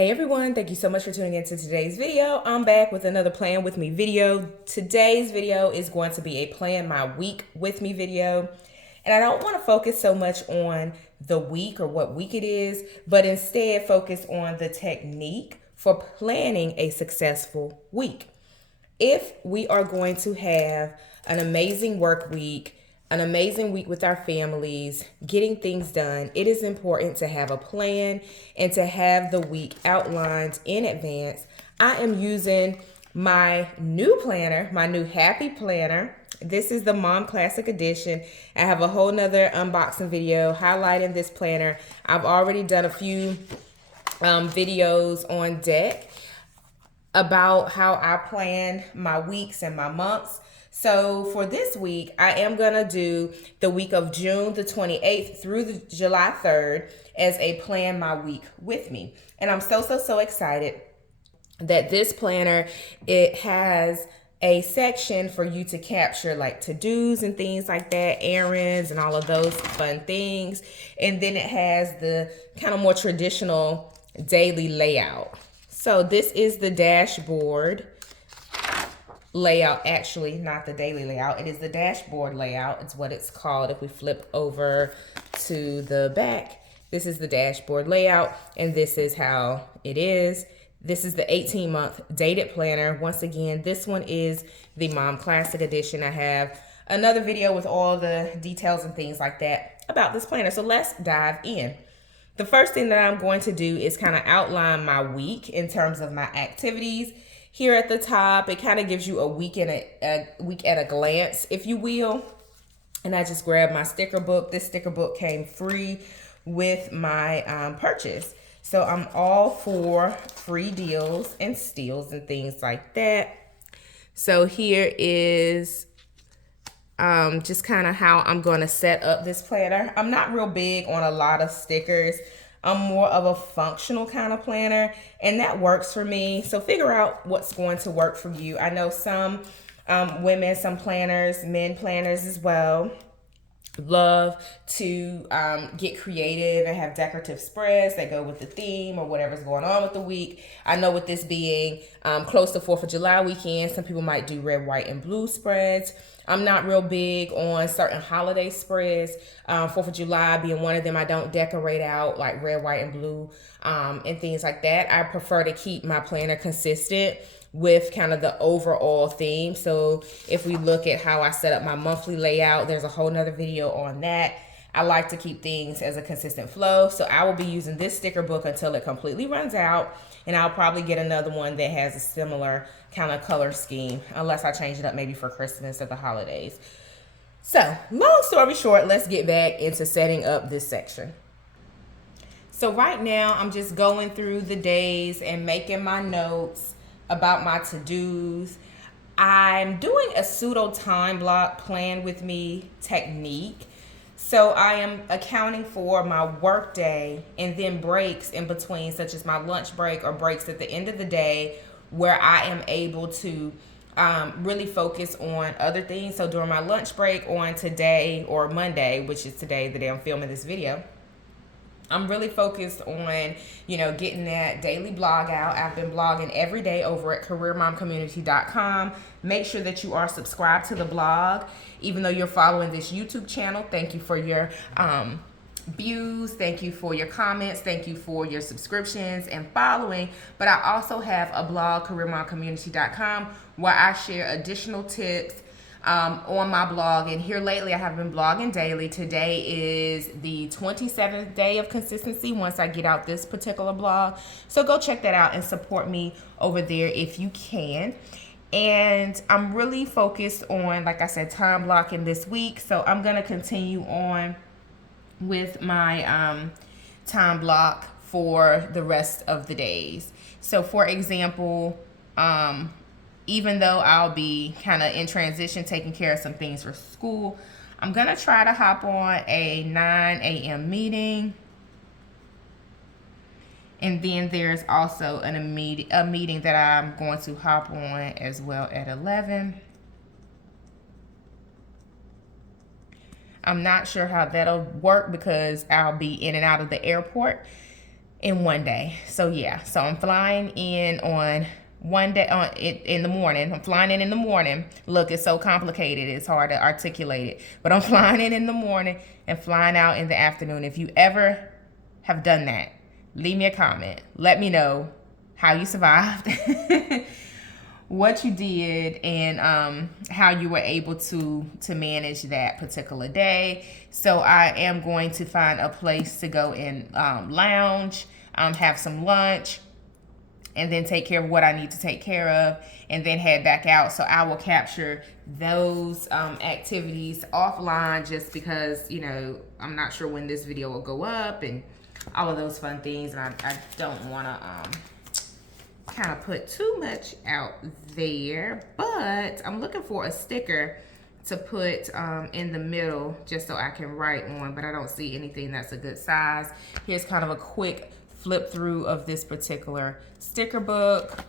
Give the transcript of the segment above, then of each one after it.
Hey everyone, thank you so much for tuning into today's video. I'm back with another Plan With Me video. Today's video is going to be a Plan My Week With Me video. And I don't want to focus so much on the week or what week it is, but instead focus on the technique for planning a successful week. If we are going to have an amazing work week, an amazing week with our families, getting things done, it is important to have a plan and to have the week outlined in advance. I am using my new planner, my new Happy Planner. This is the Mom Classic Edition. I have a whole nother unboxing video highlighting this planner. I've already done a few videos on deck about how I plan my weeks and my months. So for this week, I am going to do the week of June the 28th through the July 3rd as a Plan My Week With Me. And I'm so excited that this planner, it has a section for you to capture like to-dos and things like that, errands and all of those fun things. And then it has the kind of more traditional daily layout. So this is the dashboard layout, actually, not the daily layout. It is the dashboard layout. It's what it's called. If we flip over to the back, this is the dashboard layout, and this is how it is. This is the 18-month dated planner. Once again, this one is the Mom Classic Edition. I have another video with all the details and things like that about this planner. So let's dive in. The first thing that I'm going to do is kind of outline my week in terms of my activities. Here at the top, it kind of gives you a week at a glance, if you will. And I just grabbed my sticker book. This sticker book came free with my purchase. So I'm all for free deals and steals and things like that. So here is just kind of how I'm going to set up this planner. I'm not real big on a lot of stickers. I'm more of a functional kind of planner, and that works for me. So figure out what's going to work for you. I know some women, some planners, men planners as well, love to get creative and have decorative spreads that go with the theme or whatever's going on with the week. I know with this being close to 4th of July weekend, some people might do red, white, and blue spreads. I'm not real big on certain holiday spreads. 4th of July being one of them, I don't decorate out like red, white, and blue and things like that. I prefer to keep my planner consistent with kind of the overall theme. So if we look at how I set up my monthly layout, there's a whole nother video on that. I like to keep things as a consistent flow. So I will be using this sticker book until it completely runs out. And I'll probably get another one that has a similar kind of color scheme, unless I change it up maybe for Christmas or the holidays. So long story short, let's get back into setting up this section. So right now I'm just going through the days and making my notes about my to-dos. I'm doing a pseudo time block Plan With Me technique. So I am accounting for my work day and then breaks in between, such as my lunch break or breaks at the end of the day, where I am able to really focus on other things. So during my lunch break on today or Monday, which is today, the day I'm filming this video, I'm really focused on, getting that daily blog out. I've been blogging every day over at careermomcommunity.com. Make sure that you are subscribed to the blog. Even though you're following this YouTube channel, thank you for your views. Thank you for your comments. Thank you for your subscriptions and following. But I also have a blog, careermomcommunity.com, where I share additional tips on my blog. And here lately I have been blogging daily. Today is the 27th day of consistency once I get out this particular blog. So go check that out and support me over there if you can. And I'm really focused on, like I said, time blocking this week. So I'm going to continue on with my time block for the rest of the days. So for example, even though I'll be kind of in transition taking care of some things for school, I'm going to try to hop on a 9 a.m. meeting. And then there's also a meeting that I'm going to hop on as well at 11. I'm not sure how that'll work because I'll be in and out of the airport. in one day. So yeah, so I'm flying in on one day in the morning. I'm flying in the morning. Look, it's so complicated. It's hard to articulate it. But I'm flying in the morning and flying out in the afternoon. If you ever have done that, leave me a comment. Let me know how you survived, what you did, and how you were able to manage that particular day. So I am going to find a place to go and lounge, have some lunch, and then take care of what I need to take care of, and then head back out. So I will capture those activities offline, just because, you know, I'm not sure when this video will go up and all of those fun things, and I don't want to kind of put too much out there. But I'm looking for a sticker to put in the middle, just so I can write on, but I don't see anything that's a good size. Here's kind of a quick flip through of this particular sticker book.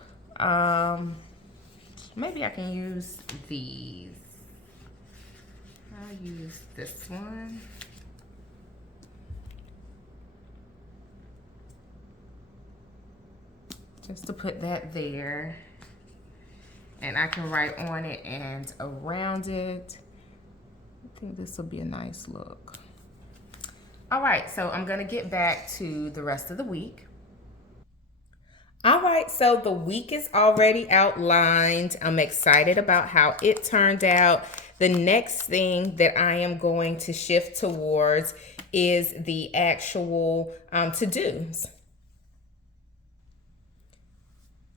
Maybe I can use these. I'll use this one. Just to put that there. And I can write on it and around it. I think this will be a nice look. All right, so I'm gonna get back to the rest of the week. All right, so the week is already outlined. I'm excited about how it turned out. The next thing that I am going to shift towards is the actual to-dos.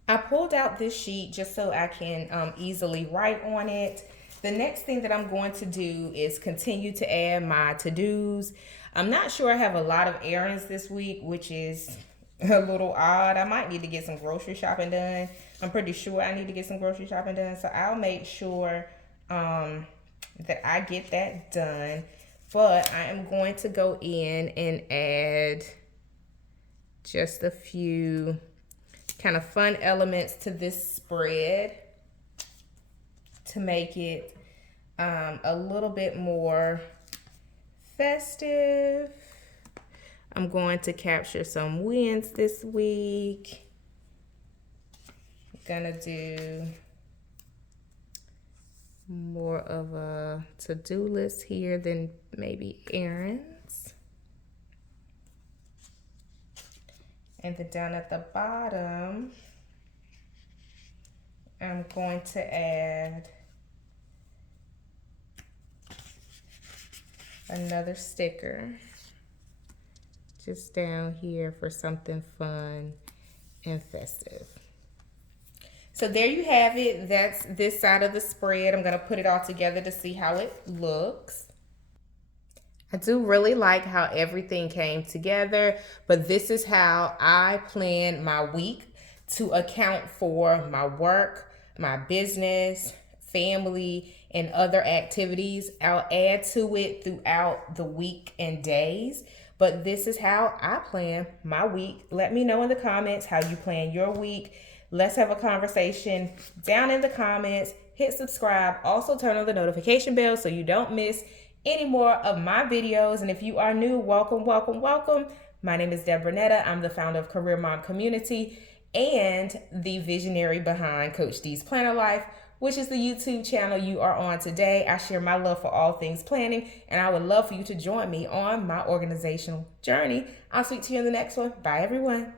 I pulled out this sheet just so I can easily write on it. The next thing that I'm going to do is continue to add my to-dos. I'm not sure I have a lot of errands this week, which is a little odd. I might need to get some grocery shopping done. I'm pretty sure I need to get some grocery shopping done. So I'll make sure that I get that done. But I am going to go in and add just a few kind of fun elements to this spread to make it a little bit more festive. I'm going to capture some wins this week. I'm gonna do more of a to-do list here than maybe errands. And then down at the bottom, I'm going to add another sticker just down here for something fun and festive. So there you have it. That's this side of the spread. I'm gonna put it all together to see how it looks. I do really like how everything came together, but this is how I plan my week to account for my work, my business, family, and other activities. I'll add to it throughout the week and days, but this is how I plan my week. Let me know in the comments how you plan your week. Let's have a conversation down in the comments. Hit subscribe. Also turn on the notification bell so you don't miss any more of my videos. And if you are new, welcome, welcome, welcome. My name is Deborah Netta. I'm the founder of Career Mom Community and the visionary behind Coach D's Planner Life, which is the YouTube channel you are on today. I share my love for all things planning, and I would love for you to join me on my organizational journey. I'll speak to you in the next one. Bye, everyone.